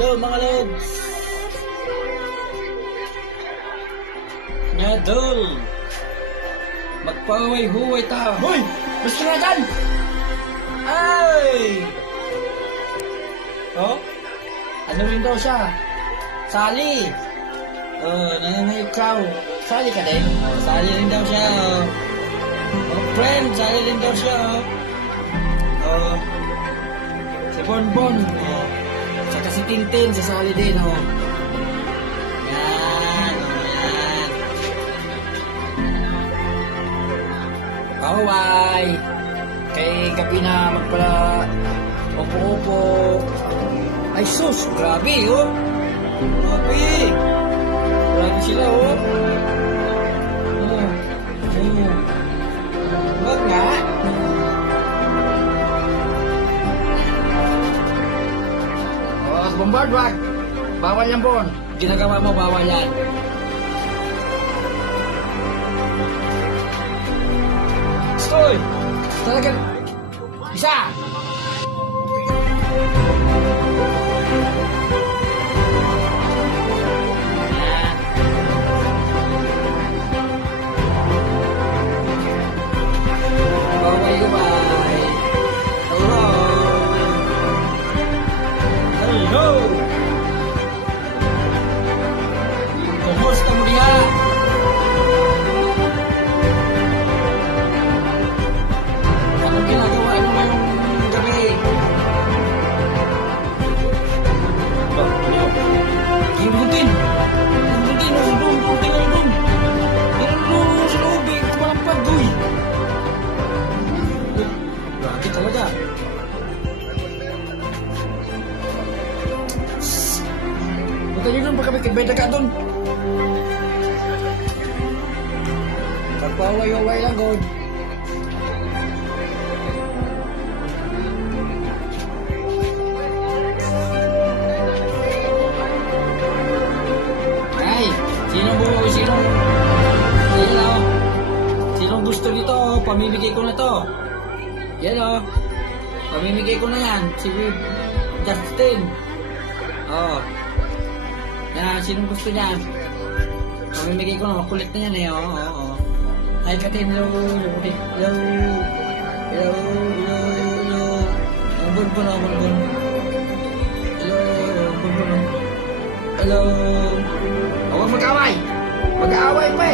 Hello mga lods! Nga dol! Magpahuway-huway ta! Hoy! Basta na dyan! Ay! Oh? Ano rin daw siya? Sali! Nangangayaw. Sali ka din? Sali rin daw siya. Friend, sali rin daw siya. Si Bonbon. Saka si Tintin, sasali din. Yan. Yan. Baway. Kay gabi na magpala. Opo-opo. Ay sus, grabe Grabe. Grabe sila Wag nga. Bombard, wag. Bawal yan, Bon. Ginagawa mo, bawal yan. Stoy! Talagang... Isa! Kumusta mo diha? Anong ginagawa mo ngayong gabi? Gibutin! Gibutin! Tinalong sa loob kumalampad doy! Grabe talaga! Buta nyo doon, baka may kagbeda ka doon! Magpaway-waway lang, God. Ay, sinong gusto nito? Pamimigay ko na to. Yan pamimigay ko na yan. Si Justin. Yan, sinong gusto niyan? Pamimigay ko na, makulit na yan Hi, Katin. Hello. Bonbon. Hello. Huwag mag-away. Mag-aaway pa